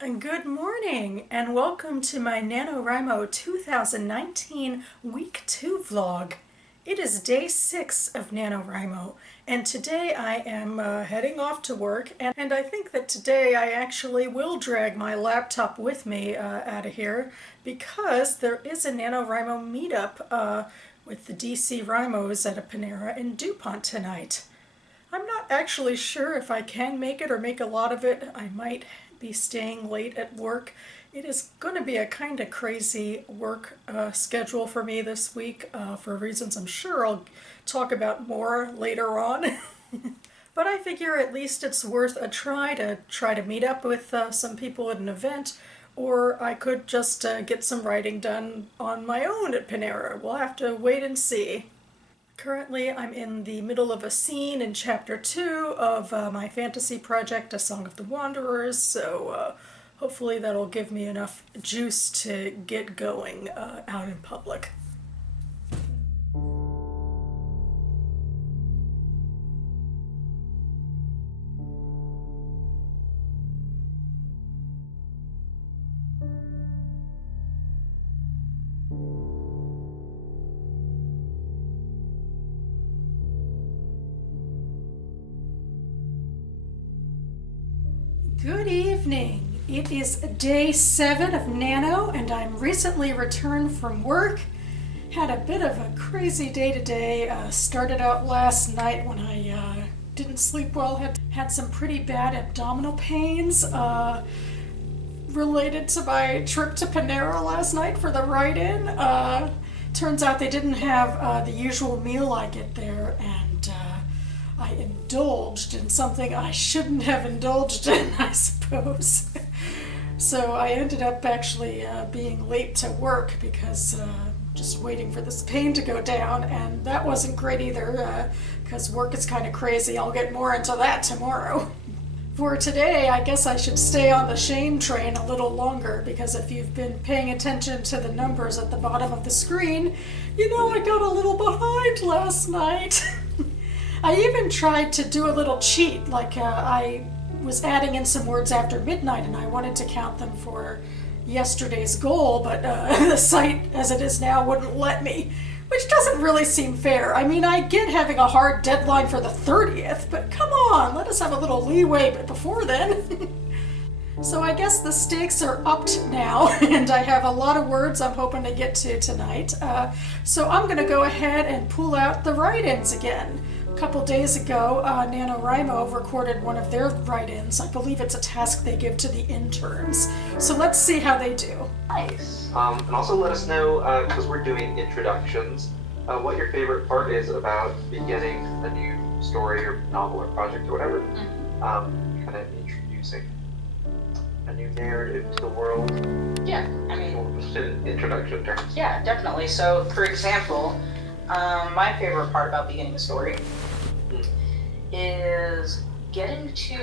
And good morning and welcome to my NaNoWriMo 2019 Week 2 vlog. It is day 6 of NaNoWriMo and today I am heading off to work and I think that today I actually will drag my laptop with me out of here because there is a NaNoWriMo meetup with the DC Rhymos at a Panera in DuPont tonight. I'm not actually sure if I can make it or make a lot of it. I might be staying late at work. It is going to be a kind of crazy work schedule for me this week for reasons I'm sure I'll talk about more later on. But I figure at least it's worth a try to meet up with some people at an event, or I could just get some writing done on my own at Panera. We'll have to wait and see. Currently, I'm in the middle of a scene in Chapter 2 of my fantasy project, A Song of the Wanderers, so hopefully that'll give me enough juice to get going out in public. Good evening. It is day 7 of Nano and I'm recently returned from work. Had a bit of a crazy day today. Started out last night when I didn't sleep well. Had some pretty bad abdominal pains related to my trip to Panera last night for the write-in. Turns out they didn't have the usual meal I get there, and I indulged in something I shouldn't have indulged in, I suppose. So I ended up actually being late to work because just waiting for this pain to go down, and that wasn't great either because work is kind of crazy. I'll get more into that tomorrow. For today, I guess I should stay on the shame train a little longer because if you've been paying attention to the numbers at the bottom of the screen, you know I got a little behind last night. I even tried to do a little cheat, like I was adding in some words after midnight and I wanted to count them for yesterday's goal, but the site as it is now wouldn't let me, which doesn't really seem fair. I mean, I get having a hard deadline for the 30th, but come on, let us have a little leeway before then. So I guess the stakes are upped now, and I have a lot of words I'm hoping to get to tonight. So I'm going to go ahead and pull out the write-ins again. A couple days ago, NaNoWriMo recorded one of their write-ins. I believe it's a task they give to the interns. So let's see how they do. Nice. And also let us know, because we're doing introductions, what your favorite part is about beginning a new story or novel or project or whatever. Kind of introducing a new narrative to the world. Yeah, I mean, in introduction terms. yeah, definitely. So, for example, my favorite part about beginning a story is getting to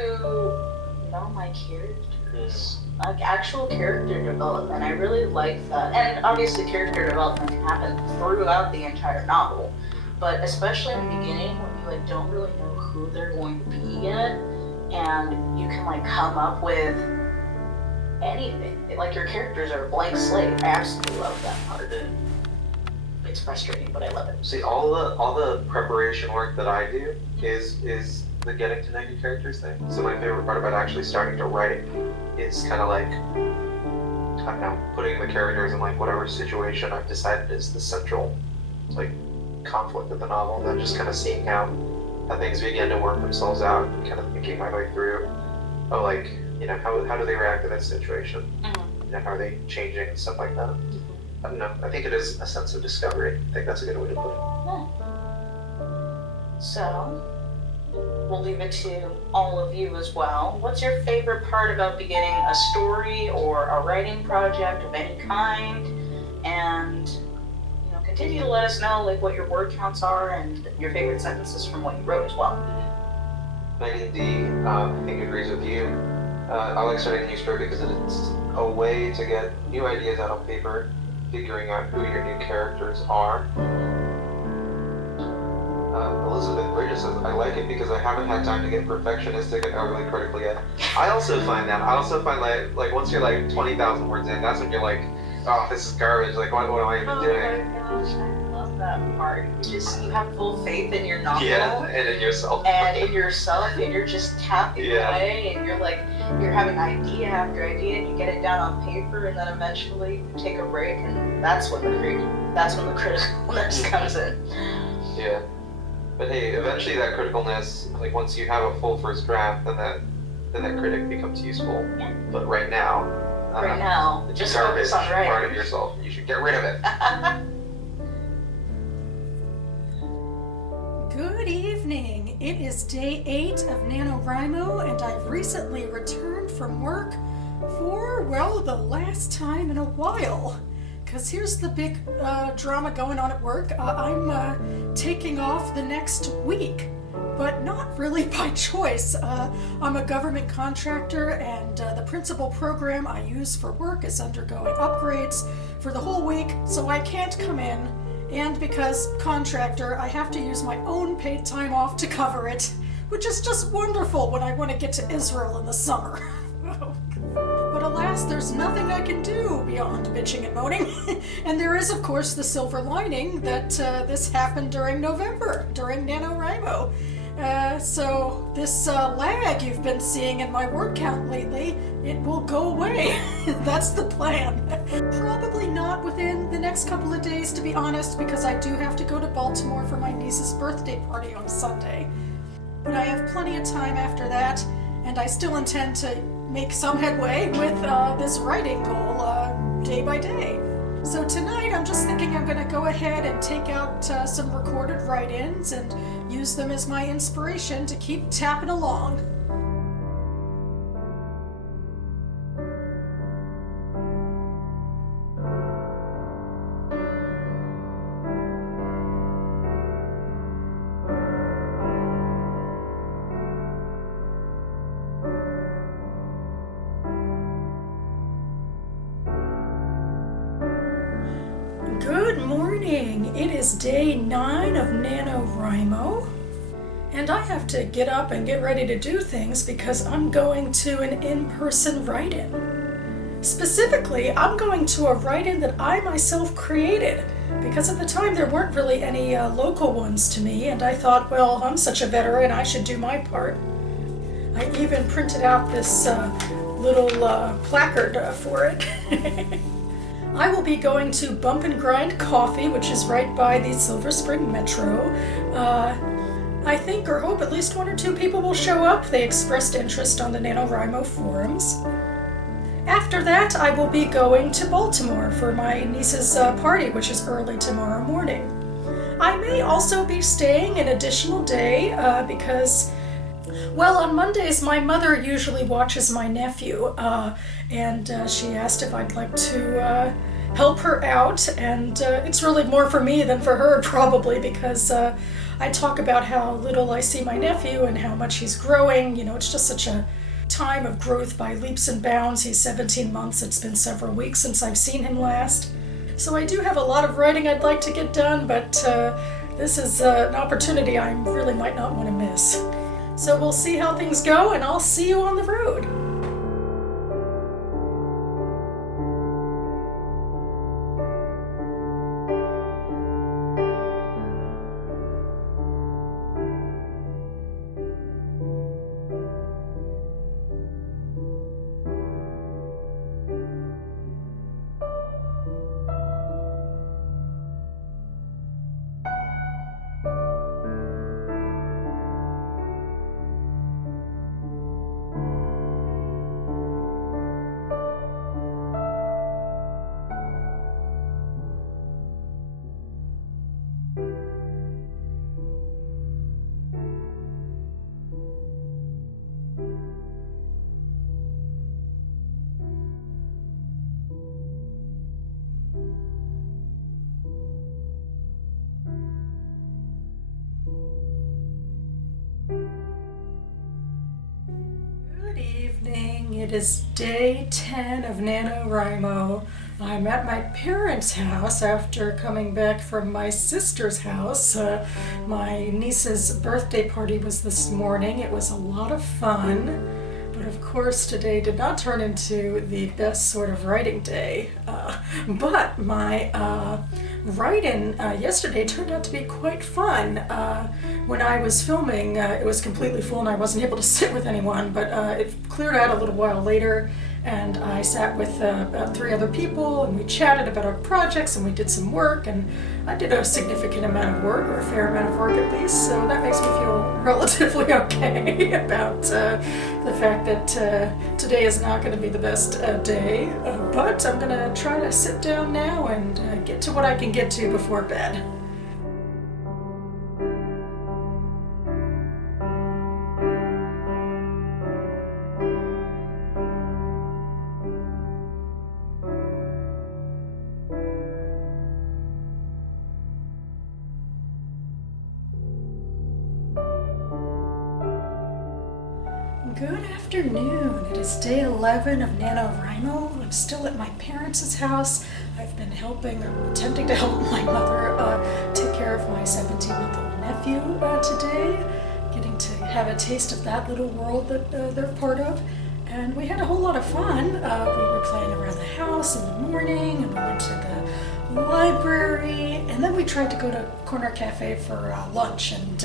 know my characters. Like actual character development. I really like that. And obviously character development can happen throughout the entire novel. But especially in the beginning when you like don't really know who they're going to be yet, and you can like come up with anything. Like your characters are a blank slate. I absolutely love that part. It's frustrating, but I love it. See, all the preparation work that I do is the getting to know your characters thing. So my favorite part about actually starting to write is kind of like, I don't know, putting the characters in like whatever situation I've decided is the central like conflict of the novel, and then just kind of seeing how things begin to work themselves out, and kind of thinking my way through, oh, like, you know, how do they react to this situation? You know, how are they changing and stuff like that? I don't know. I think it is a sense of discovery. I think that's a good way to put it. Yeah. So, we'll leave it to all of you as well. What's your favorite part about beginning a story or a writing project of any kind? And, you know, continue to let us know like what your word counts are and your favorite sentences from what you wrote as well. Megan D, I think agrees with you. I like starting a new story because it's a way to get new ideas out on paper, figuring out who your new characters are. Elizabeth Bridges says, I like it because I haven't had time to get perfectionistic and overly critical yet. I also find like once you're like 20,000 words in, that's when you're like, oh, this is garbage. Like, what am I even doing? Oh my gosh, I love that part. You have full faith in your novel. Yeah, and in yourself. And you're just tapping away, and you're having idea after idea, and you get it down on paper, and then eventually you take a break, and that's when the criticalness comes in. Yeah. But hey, eventually that criticalness, like once you have a full first draft, then that critic becomes useful. Yeah. But right now, just focus on writing. Part of yourself. You should get rid of it. Good evening. It is day 8 of NaNoWriMo, and I've recently returned from work for, well, the last time in a while. Because here's the big drama going on at work. I'm taking off the next week, but not really by choice. I'm a government contractor, and the principal program I use for work is undergoing upgrades for the whole week, so I can't come in. And because contractor, I have to use my own paid time off to cover it, which is just wonderful when I want to get to Israel in the summer. But alas, there's nothing I can do beyond bitching and moaning. And there is, of course, the silver lining that this happened during November, during NaNoWriMo. So this lag you've been seeing in my word count lately, it will go away. That's the plan. Probably not within the next couple of days, to be honest, because I do have to go to Baltimore for my niece's birthday party on Sunday. But I have plenty of time after that, and I still intend to make some headway with this writing goal day by day. So tonight I'm just thinking I'm going to go ahead and take out some recorded write-ins and use them as my inspiration to keep tapping along. Good morning! It is day 9 of NaNoWriMo, and I have to get up and get ready to do things because I'm going to an in-person write-in. Specifically, I'm going to a write-in that I myself created, because at the time there weren't really any local ones to me, and I thought, well, I'm such a veteran, I should do my part. I even printed out this little placard for it. I will be going to Bump and Grind Coffee, which is right by the Silver Spring Metro. I think or hope at least 1 or 2 people will show up. They expressed interest on the NaNoWriMo forums. After that, I will be going to Baltimore for my niece's party, which is early tomorrow morning. I may also be staying an additional day because, well, on Mondays my mother usually watches my nephew, and she asked if I'd like to help her out, and it's really more for me than for her probably, because I talk about how little I see my nephew and how much he's growing. You know, it's just such a time of growth by leaps and bounds. He's 17 months. It's been several weeks since I've seen him last. So I do have a lot of writing I'd like to get done, but this is an opportunity I really might not want to miss. So we'll see how things go, and I'll see you on the road. Good evening. It is day 10 of NaNoWriMo. I'm at my parents' house after coming back from my sister's house. My niece's birthday party was this morning. It was a lot of fun. But of course, today did not turn into the best sort of writing day. But my write-in yesterday turned out to be quite fun. When I was filming, it was completely full and I wasn't able to sit with anyone, but it cleared out a little while later, and I sat with about 3 other people, and we chatted about our projects, and we did some work, and I did a significant amount of work, or a fair amount of work at least, so that makes me feel relatively okay about the fact that today is not going to be the best day, but I'm going to try to sit down now and get to what I can get to before bed. Good afternoon. It is day 11 of NaNoWriMo. I'm still at my parents' house. I've been attempting to help my mother take care of my 17-month-old nephew today, getting to have a taste of that little world that they're part of. And we had a whole lot of fun. We were playing around the house in the morning, and we went to the library, and then we tried to go to Corner Cafe for lunch, and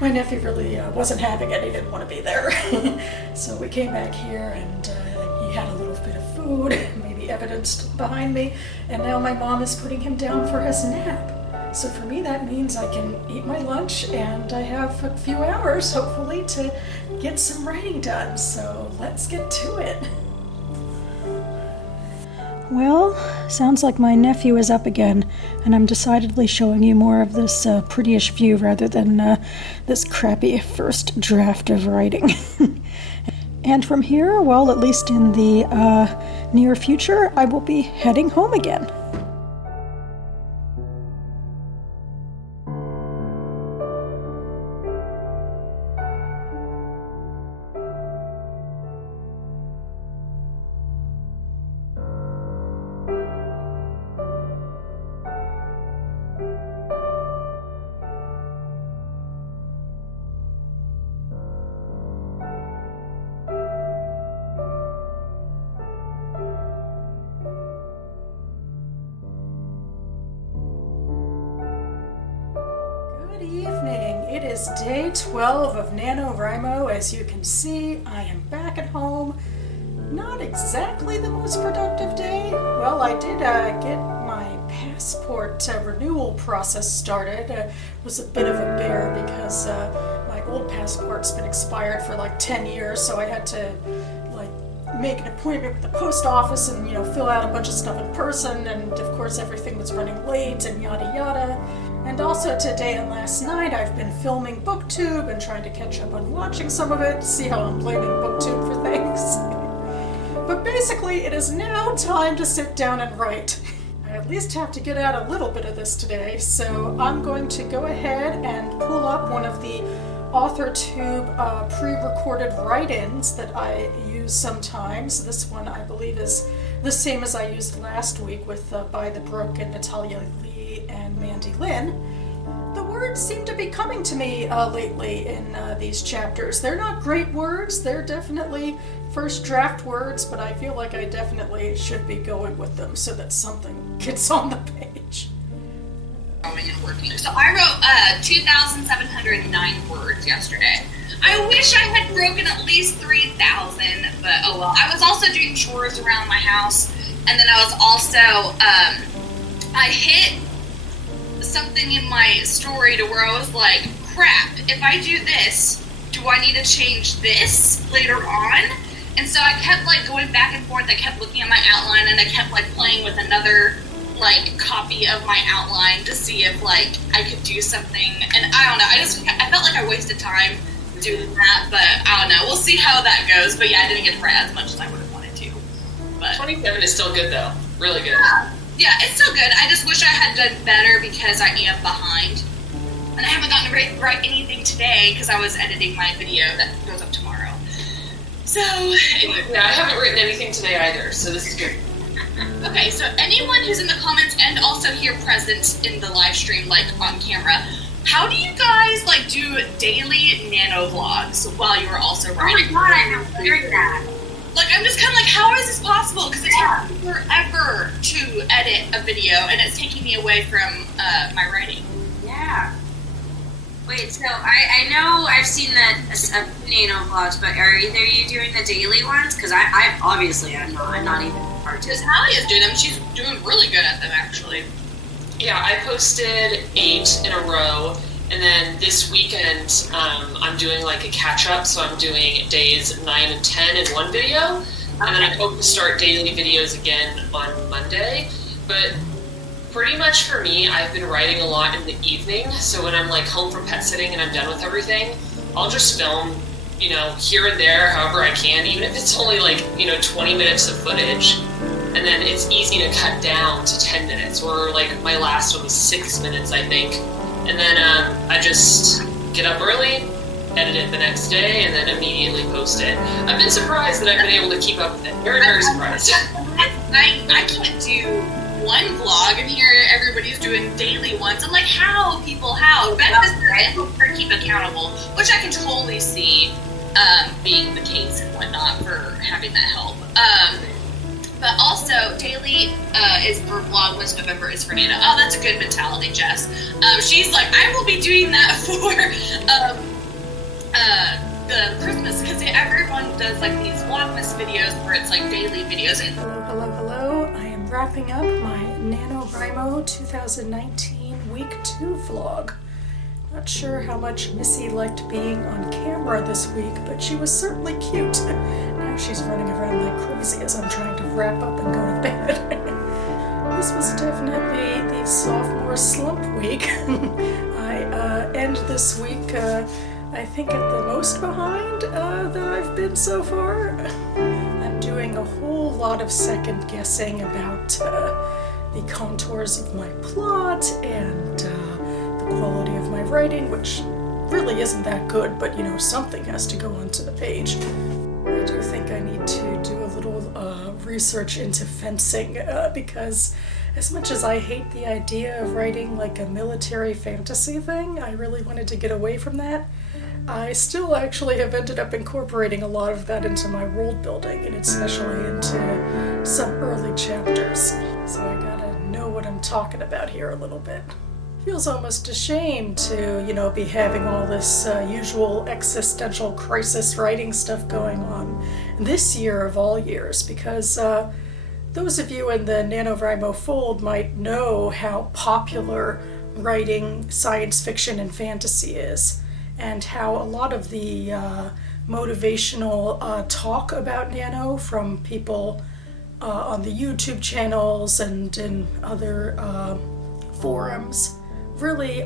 my nephew really wasn't having it. He didn't want to be there. So we came back here, and he had a little bit of food, maybe evidenced behind me, and now my mom is putting him down for his nap. So for me, that means I can eat my lunch, and I have a few hours, hopefully, to get some writing done. So let's get to it. Well, sounds like my nephew is up again, and I'm decidedly showing you more of this prettyish view rather than this crappy first draft of writing. And from here, well, at least in the near future, I will be heading home again. Good evening. It is day 12 of NaNoWriMo. As you can see, I am back at home. Not exactly the most productive day. Well, I did get my passport renewal process started. It was a bit of a bear because my old passport's been expired for like 10 years, so I had to make an appointment with the post office and fill out a bunch of stuff in person, and of course everything was running late and yada yada. And also today and last night I've been filming BookTube and trying to catch up on watching some of it. See how I'm blaming BookTube for things. But basically it is now time to sit down and write. I at least have to get out a little bit of this today, so I'm going to go ahead and pull up one of the AuthorTube pre-recorded write-ins that I use sometimes. This one I believe is the same as I used last week with By the Brook and Natalia Lee and Mandy Lynn. The words seem to be coming to me lately in these chapters. They're not great words, they're definitely first draft words, but I feel like I definitely should be going with them so that something gets on the page. So I wrote 2,709 words yesterday. I wish I had broken at least 3,000, but oh well. I was also doing chores around my house, and then I was also, I hit something in my story to where I was like, crap, if I do this, do I need to change this later on? And so I kept going back and forth. I kept looking at my outline, and I kept playing with another copy of my outline to see if I could do something. And I don't know, I felt like I wasted time doing that, but I don't know, we'll see how that goes. But yeah, I didn't get to write as much as I would have wanted to. But 27 is still good though, really good. Yeah, it's still good. I just wish I had done better because I am behind, and I haven't gotten to write anything today because I was editing my video that goes up tomorrow. So anyway. Yeah, I haven't written anything today either, so this is good. Okay, so anyone who's in the comments and also here present in the live stream, like on camera, how do you guys like do daily nano vlogs while you are also writing? Oh my god, I have wondered that. Like, I'm just kind of like, how is this possible? Because it takes me forever to edit a video, and it's taking me away from my writing. Yeah. Wait, so I know I've seen that nano vlogs, but are either you doing the daily ones? Because I obviously I'm not even part Because Hallie is doing them. She's doing really good at them, actually. Yeah, I posted 8 in a row, and then this weekend I'm doing like a catch-up, so I'm doing days 9 and 10 in one video, and then I hope to start daily videos again on Monday. But pretty much for me, I've been writing a lot in the evening, so when I'm like home from pet sitting and I'm done with everything, I'll just film, you know, here and there however I can, even if it's only like, you know, 20 minutes of footage. And then it's easy to cut down to 10 minutes, or like my last one was 6 minutes, I think. And then I just get up early, edit it the next day, and then immediately post it. I've been surprised that I've been able to keep up with it. Very, very surprised. I can't do one vlog, and here everybody's doing daily ones. I'm like, how, people, how? Beth is able to keep accountable, which I can totally see being the case and whatnot for having that help. But also, daily is for Vlogmas, November is for Nana. Oh, that's a good mentality, Jess. She's like, I will be doing that for the Christmas, because everyone does like these Vlogmas videos where it's like daily videos. Hello. I am wrapping up my NaNoWriMo 2019 Week 2 vlog. Not sure how much Missy liked being on camera this week, but she was certainly cute. Now she's running around like crazy as I'm trying to wrap up and go to bed. This was definitely the sophomore slump week. I end this week, I think, at the most behind that I've been so far. I'm doing a whole lot of second guessing about the contours of my plot and the quality of my writing, which really isn't that good, but you know, something has to go onto the page. I do think I need to do a little research into fencing because as much as I hate the idea of writing like a military fantasy thing, I really wanted to get away from that. I still actually have ended up incorporating a lot of that into my world building, and especially into some early chapters. So I gotta know what I'm talking about here a little bit. Feels almost a shame to, you know, be having all this usual existential crisis writing stuff going on this year of all years, because those of you in the NaNoWriMo fold might know how popular writing science fiction and fantasy is, and how a lot of the motivational talk about Nano from people on the YouTube channels and in other forums really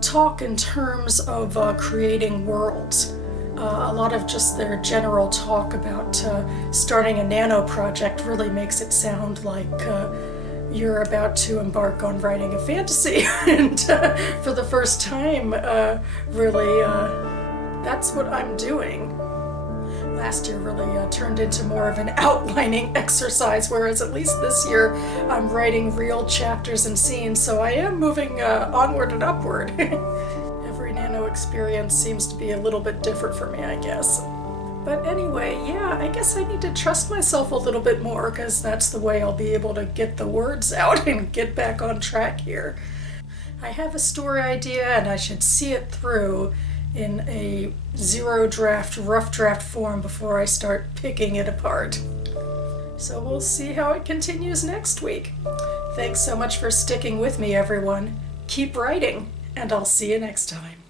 talk in terms of creating worlds. A lot of just their general talk about starting a nano project really makes it sound like you're about to embark on writing a fantasy, and for the first time, really, that's what I'm doing. Last year really turned into more of an outlining exercise, whereas at least this year I'm writing real chapters and scenes, so I am moving onward and upward. Every nano experience seems to be a little bit different for me, I guess. But anyway, yeah, I guess I need to trust myself a little bit more, because that's the way I'll be able to get the words out and get back on track here. I have a story idea and I should see it through in a zero draft, rough draft form before I start picking it apart. So we'll see how it continues next week. Thanks so much for sticking with me, everyone. Keep writing, and I'll see you next time.